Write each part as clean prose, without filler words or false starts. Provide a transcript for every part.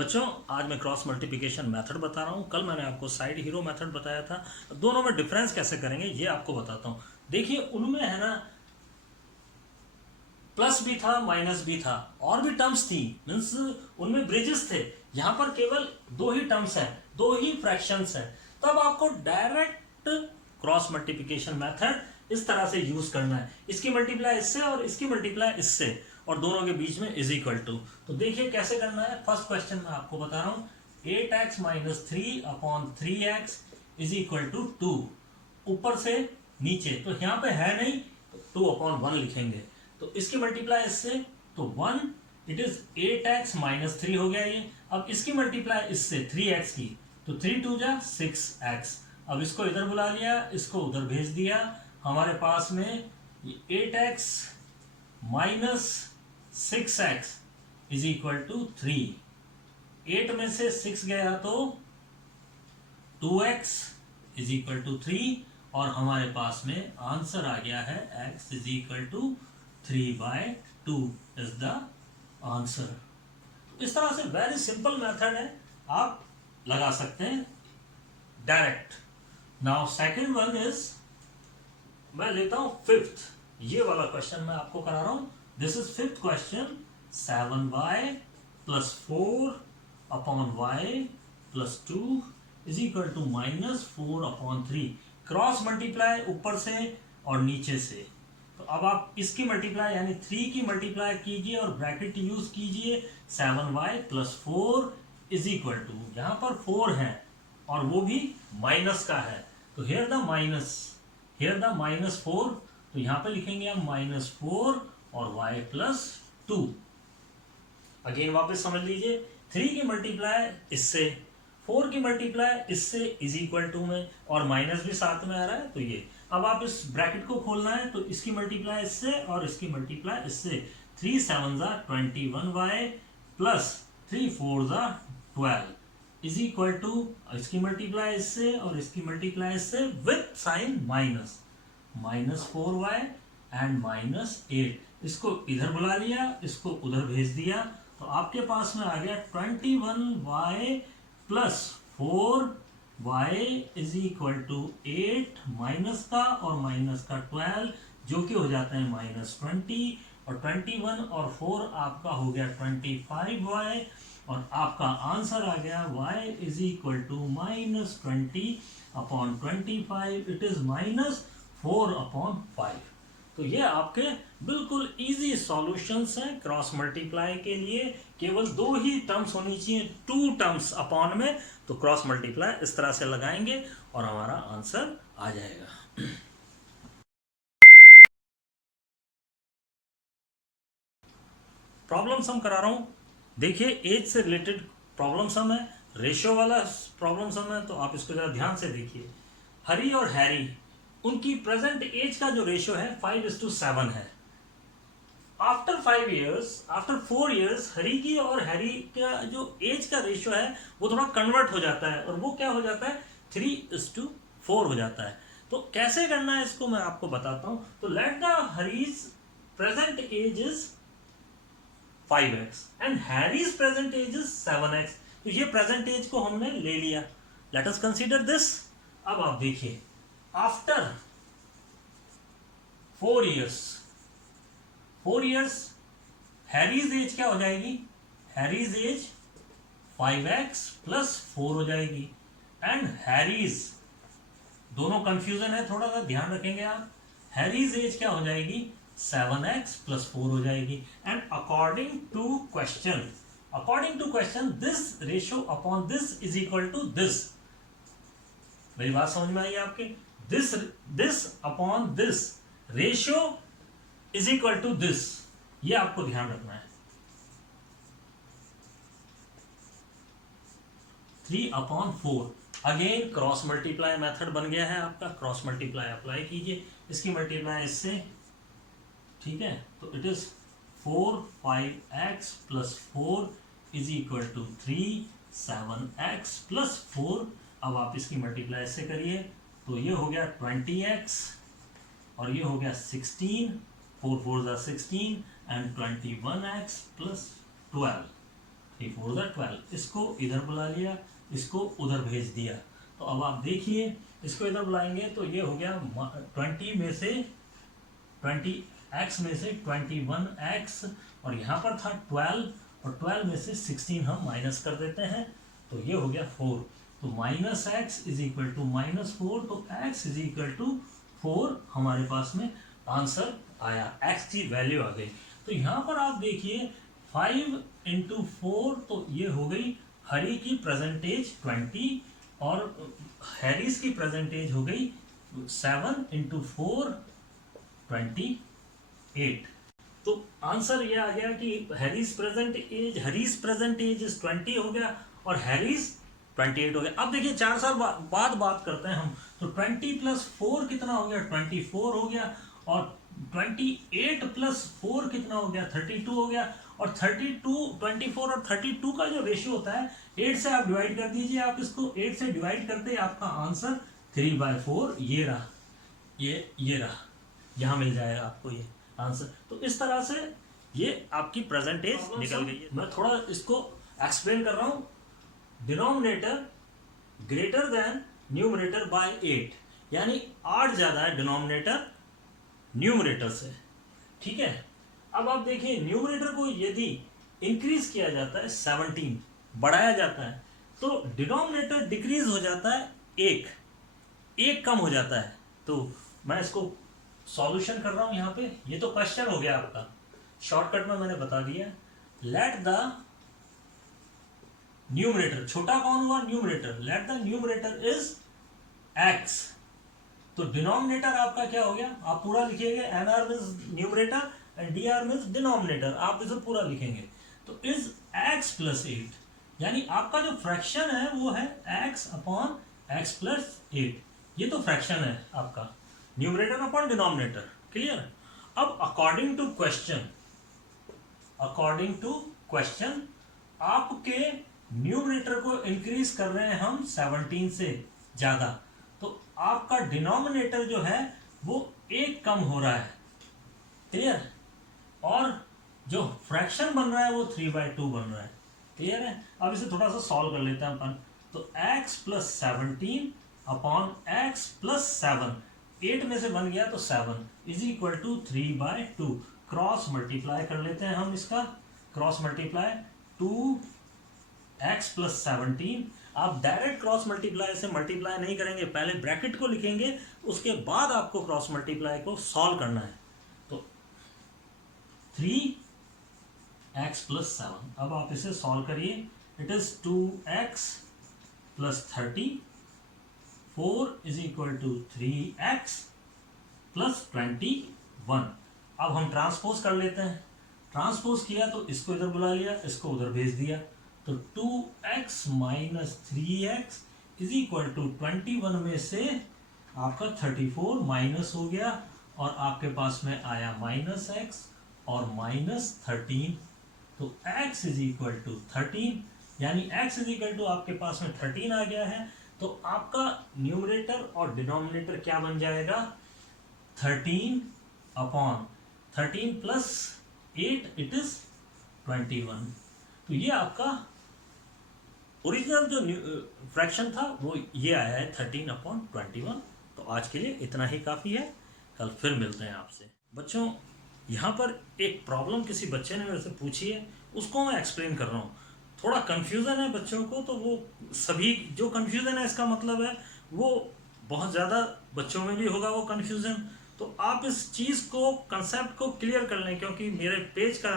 बच्चों, आज मैं क्रॉस मल्टीप्लिकेशन मेथड बता रहा हूँ। कल मैंने आपको साइड हीरो मेथड बताया था। दोनों में डिफरेंस कैसे करेंगे ये आपको बताता हूँ। देखिए, उनमें है ना प्लस भी था, माइनस भी था, और भी टर्म्स थी, मीन्स उनमें ब्रिजेस थे। यहाँ पर केवल दो ही टर्म्स हैं, दो ही फ्रैक्शंस हैं। तब आपको डायरेक्ट क्रॉस मल्टीप्लिकेशन मेथड इस तरह से यूज करना है। इसकी मल्टीप्लाई इससे और इसकी मल्टीप्लाई इससे, और दोनों के बीच में इज इक्वल टू। तो देखिए कैसे करना है। फर्स्ट क्वेश्चन में आपको बता रहा हूं, 8x minus 3/3x is equal to 2। ऊपर से नीचे, तो यहाँ पे है नहीं, तो 2/1 लिखेंगे। तो इसकी मल्टीप्लाई इससे, तो 1, इट इज 8x माइनस 3 हो गया ये। अब इसकी मल्टीप्लाई इससे 3x की, तो 3 2 जा 6x। अब इसको इधर बुला लिया, इसको उधर भेज दिया। हमारे पास में 8x minus 6x is equal to 3। 8 में से 6 गया तो 2x इज इक्वल टू 3, और हमारे पास में आंसर आ गया है x is equal to 3/2 is the answer. इस तरह से वेरी सिंपल मेथड है, आप लगा सकते हैं direct. Now second one is, मैं लेता हूं फिफ्थ। ये वाला क्वेश्चन मैं आपको करा रहा हूं। This is fifth question. 7y plus 4/y plus 2 is equal to -4/3। Cross multiply ऊपर से और नीचे से। तो अब आप इसकी मल्टीप्लाई यानी 3 की मल्टीप्लाई कीजिए और ब्रैकेट यूज कीजिए। 7y plus 4 is equal to, यहां पर 4 है और वो भी माइनस का है, तो हेयर द -4। तो यहां पे लिखेंगे हम -4 और y प्लस 2। अगेन वापस समझ लीजिए, 3 की मल्टीप्लाई इससे, 4 की मल्टीप्लाई इससे इज इक्वल टू में, और माइनस भी साथ में आ रहा है, तो ये। अब आप इस ब्रैकेट को खोलना है, तो इसकी मल्टीप्लाई इससे और इसकी मल्टीप्लाई इससे। 3 7 21y plus 3 4 12 is equal to, इसकी मल्टीप्लाई इससे और इसकी मल्टीप्लाई इससे with sign minus, -4y and -8। इसको इधर बुला लिया, इसको उधर भेज दिया, तो आपके पास में आ गया 21y plus 4y is equal to 8, minus का और माइनस का 12, जो कि हो जाता है -20, और 21 और 4 आपका हो गया 25y, और आपका आंसर आ गया y is equal to -20/25, it is -4/5। तो ये आपके बिल्कुल इजी सॉल्यूशंस हैं क्रॉस मल्टीप्लाई के लिए। केवल दो ही टर्म्स होनी चाहिए, 2 टर्म्स अपॉन में, तो क्रॉस मल्टीप्लाई इस तरह से लगाएंगे और हमारा आंसर आ जाएगा। प्रॉब्लम सम करा रहा हूं। देखिए, एज से रिलेटेड प्रॉब्लम सम है, रेशियो वाला प्रॉब्लम सम है, तो आप इसको जरा ध्यान से देखिए। हरी और हैरी, उनकी प्रेजेंट एज का जो रेशियो है 5:7 है। आफ्टर 5 इयर्स, आफ्टर 4 इयर्स, हरी की और हैरी का जो एज का रेशियो है वो थोड़ा कन्वर्ट हो जाता है, और वो क्या हो जाता है, 3:4 हो जाता है। तो कैसे करना है इसको मैं आपको बताता हूं। तो let the Hari's present age is 5x and Harry's present age is 7x। तो ये प्रेजेंट एज को हमने ले लिया। Let us consider this. अब आप देखिए, आफ्टर 4 इयर्स हैरीज एज क्या हो जाएगी, हैरीज एज 5x प्लस 4 हो जाएगी, एंड हैरीज, दोनों कंफ्यूजन है, थोड़ा सा ध्यान रखेंगे आप। हैरीज एज क्या हो जाएगी, 7x प्लस 4 हो जाएगी। And according to question this ratio upon this is equal to this. मेरी बात समझ में आई आपके? This upon this ratio is equal to this, ये आपको ध्यान रखना है। 3/4। अगेन क्रॉस मल्टीप्लाई मेथड बन गया है आपका। क्रॉस मल्टीप्लाई अप्लाई कीजिए, इसकी मल्टीप्लाई इससे, ठीक है, तो it is 4 5x plus 4 is equal to 3 7x plus 4। अब आप इसकी मल्टीप्लाई इससे करिए, तो ये हो गया 20x और ये हो गया 16, 4 4 16 एंड 21x प्लस 12। 3 4 12, इसको इधर बुला लिया, इसको उधर भेज दिया। तो अब आप देखिए, इसको इधर बुलाएंगे तो ये हो गया 20 में से 20x में से 21x, और यहाँ पर था 12, और 12 में से 16 हम माइनस कर देते हैं, तो ये हो गया 4। तो minus x is equal to minus 4, तो x इज इक्वल टू 4 हमारे पास में आंसर आया, x की वैल्यू आ गई। तो यहाँ पर आप देखिए 5 इंटू 4, तो ये हो गई हरी की प्रेजेंटेज 20, और हैरिस की प्रेजेंटेज हो गई 7 इंटू 4 28। तो आंसर ये आ गया कि हैरिस प्रेजेंट एज इज 20 हो गया, और हैरिस 28 हो गया। अब देखिए 4 साल बाद बात करते हैं हम, तो 20 प्लस 4 कितना हो गया, 24 हो गया, और 28 प्लस 4 कितना हो गया, 32 हो गया। और 24 और 32 का जो रेशियो होता है, 8 से आप डिवाइड कर दीजिए, आप इसको 8 से डिवाइड करते आपका आंसर 3/4 ये रहा, ये रहा, यहाँ मिल जाएगा आपको ये आंसर। तो इस तरह से ये आपकी प्रेजेंटेज निकल गई है। मैं थोड़ा इसको एक्सप्लेन कर रहा हूँ। Denominator greater than numerator bye 8, यानी 8 ज्यादा है डिनोमिनेटर न्यूमरेटर से, ठीक है। अब आप देखिए न्यूमरेटर को यदि इंक्रीज किया जाता है 17, बढ़ाया जाता है, तो डिनोमिनेटर डिक्रीज हो जाता है, एक कम हो जाता है। तो मैं इसको सॉल्यूशन कर रहा हूं यहाँ पे, ये तो क्वेश्चन हो गया आपका, शॉर्टकट में मैंने बता दिया। लेट द न्यूमरेटर, छोटा कौन हुआ, numerator, let the numerator is x, तो डिनोमिनेटर आपका क्या हो गया, आप पूरा लिखिएगा, nr means numerator and dr means denominator, आप इसे पूरा लिखेंगे। तो इज x प्लस 8, यानी आपका जो फ्रैक्शन है वो है x अपॉन x प्लस 8, ये तो फ्रैक्शन है आपका, न्यूमरेटर अपॉन डिनोमिनेटर, क्लियर। अब अकॉर्डिंग टू क्वेश्चन आपके न्यूमरेटर को इंक्रीज कर रहे हैं हम 17 से ज्यादा, तो आपका डिनोमिनेटर जो है वो एक कम हो रहा है, क्लियर, और जो फ्रैक्शन बन रहा है वो 3/2 बन रहा है, क्लियर है। अब इसे थोड़ा सा सॉल्व कर लेते हैं अपन। तो x plus 17 upon x plus 7, 8 में से बन गया तो 7 is equal to 3/2, cross multiply कर लेते हैं हम इसका, क्रॉस मल्टीप्लाई 2x प्लस 17, आप डायरेक्ट क्रॉस मल्टीप्लाई से मल्टीप्लाई नहीं करेंगे, पहले ब्रैकेट को लिखेंगे, उसके बाद आपको क्रॉस मल्टीप्लाई को सॉल्व करना है। तो 3x प्लस 7, अब आप इसे सॉल्व करिए, it is 2x plus 30, 4 is equal to 3x plus 21। अब हम ट्रांसपोज कर लेते हैं, ट्रांसपोज किया तो इसको इधर बुला लिया, इसको उधर भेज दिया, तो 2x minus 3x is equal to 21 में से आपका 34 माइनस हो गया, और आपके पास में आया माइनस x और माइनस 13, तो x इज इक्वल टू 13, यानी x इज इक्वल टू आपके पास में 13 आ गया है। तो आपका न्यूमरेटर और डिनोमिनेटर क्या बन जाएगा, 13 अपॉन 13 प्लस 8 इट इज 21। तो ये आपका ओरिजिनल जो फ्रैक्शन था वो ये आया है 13 अपॉन 21। तो आज के लिए इतना ही काफ़ी है, कल फिर मिलते हैं आपसे। बच्चों यहाँ पर एक प्रॉब्लम किसी बच्चे ने मेरे से पूछी है, उसको मैं एक्सप्लेन कर रहा हूँ। थोड़ा कन्फ्यूज़न है बच्चों को, तो वो सभी जो कन्फ्यूज़न है इसका मतलब है वो बहुत ज़्यादा बच्चों में भी होगा वो कन्फ्यूज़न। तो आप इस चीज़ को, कंसेप्ट को क्लियर कर लें, क्योंकि मेरे पेज का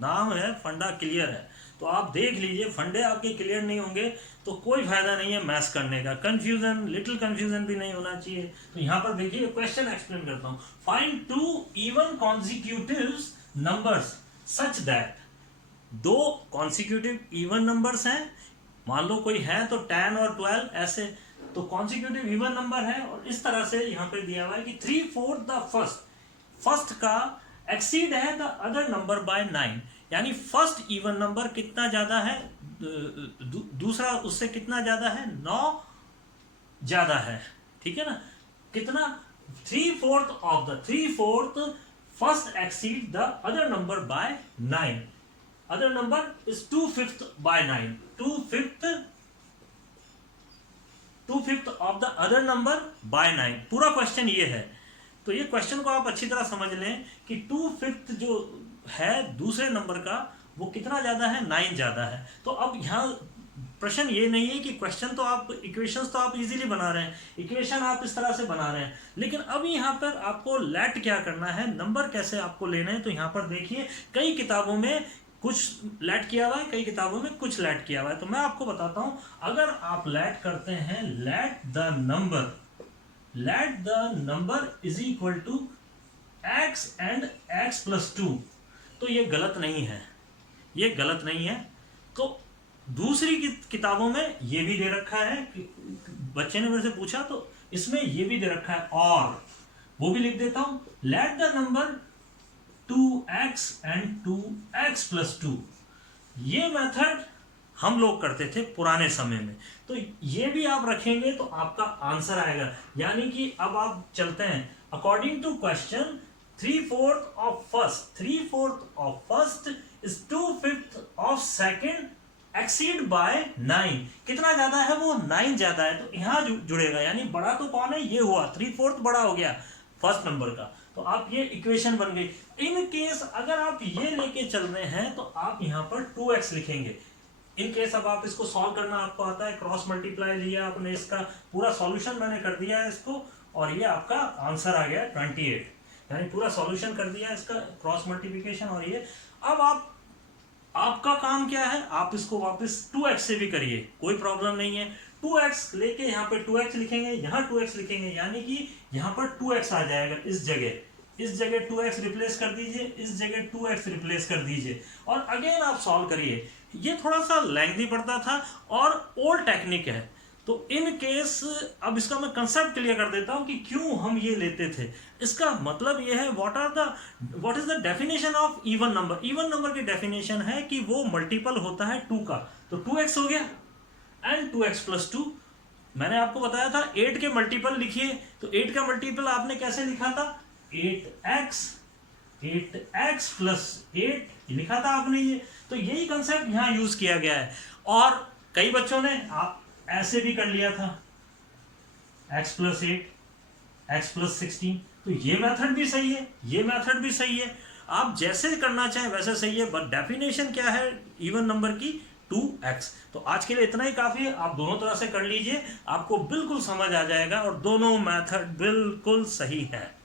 नाम है फंडा क्लियर है, तो आप देख लीजिए, फंडे आपके क्लियर नहीं होंगे तो कोई फायदा नहीं है मैथ्स करने का, कंफ्यूजन, लिटिल कंफ्यूजन भी नहीं होना चाहिए। तो यहाँ पर देखिए क्वेश्चन एक्सप्लेन करता हूँ। Find 2 even consecutive numbers such that, 2 consecutive even numbers हैं, मान लो कोई है तो 10 और 12 ऐसे, तो कॉन्सिक्यूटिव इवन नंबर है, और इस तरह से यहाँ पे दिया हुआ है कि 3/4 द फर्स्ट का एक्सीड है द अदर नंबर बाय 9, यानी फर्स्ट इवन नंबर कितना ज्यादा है, दूसरा उससे कितना ज्यादा है, 9 ज्यादा है, ठीक है ना। कितना, 3/4 first exceed the other number by 9, other number is 2/5 by 9, 2/5 of the other number by 9। पूरा क्वेश्चन ये है। तो ये क्वेश्चन को आप अच्छी तरह समझ लें कि 2/5 जो है दूसरे नंबर का वो कितना ज्यादा है, 9 ज्यादा है। तो अब यहाँ प्रश्न ये नहीं है कि क्वेश्चन तो आप इक्वेशंस तो आप इजीली बना रहे हैं, इक्वेशन आप इस तरह से बना रहे हैं, लेकिन अब यहाँ पर आपको लेट क्या करना है, नंबर कैसे आपको लेने हैं। तो यहाँ पर देखिए कई किताबों में कुछ लेट किया हुआ है, कई किताबों में कुछ लेट किया हुआ है। तो मैं आपको बताता हूं, अगर आप लेट करते हैं let the number is equal to x and x plus 2, तो ये गलत नहीं है, ये गलत नहीं है। तो दूसरी किताबों में ये भी दे रखा है, बच्चे ने मेरे से पूछा तो इसमें ये भी दे रखा है, और वो भी लिख देता हूं, late the number 2x and 2x plus 2। ये मेथड हम लोग करते थे पुराने समय में, तो ये भी आप रखेंगे तो आपका आंसर आएगा। यानी कि अब आप चलते हैं according to question 3/4 of first is 2/5 of second exceed by 9। कितना ज्यादा है वो, 9 ज्यादा है, तो यहां जुड़ेगा। यानी बड़ा तो कौन है, ये हुआ 3/4 बड़ा हो गया फर्स्ट नंबर का, तो आप ये इक्वेशन बन गई। इन केस अगर आप ये लेके चल रहे हैं तो आप यहाँ पर 2x लिखेंगे। इन केस अब आप इसको सॉल्व करना आपको आता है, क्रॉस मल्टीप्लाई लिया आपने, इसका पूरा सॉल्यूशन मैंने कर दिया है इसको, और ये आपका आंसर आ गया 28। यानी पूरा सॉल्यूशन कर दिया इसका क्रॉस मल्टीप्लिकेशन। और ये अब आपका काम क्या है, आप इसको वापस 2x से भी करिए, कोई प्रॉब्लम नहीं है। 2x लेके यहाँ पे 2x लिखेंगे, यहाँ 2x लिखेंगे, यानी कि यहाँ पर 2x आ जाएगा इस जगह 2x रिप्लेस कर दीजिए, इस जगह 2x रिप्लेस कर दीजिए, और अगेन आप सॉल्व करिए। ये थोड़ा सा लेंथी पड़ता था और ओल्ड टेक्निक है, तो इन केस अब इसका मैं कंसेप्ट क्लियर कर देता हूं कि क्यों हम ये लेते थे। इसका मतलब ये है, what is the definition of even number. Even number की डेफिनेशन है कि वो मल्टीपल होता है 2 का, तो 2x हो गया एंड 2x प्लस 2। मैंने आपको बताया था 8 के मल्टीपल लिखिए, तो 8 का मल्टीपल आपने कैसे लिखा था, 8x प्लस 8 लिखा था आपने ये। तो यही कंसेप्ट यहाँ यूज किया गया है, और कई बच्चों ने आप ऐसे भी कर लिया था, x प्लस 8, x प्लस 16। तो ये मेथड भी सही है, ये मेथड भी सही है, आप जैसे करना चाहें वैसे सही है, बट डेफिनेशन क्या है इवन नंबर की, 2x। तो आज के लिए इतना ही काफी है, आप दोनों तरह से कर लीजिए, आपको बिल्कुल समझ आ जाएगा, और दोनों मेथड बिल्कुल सही है।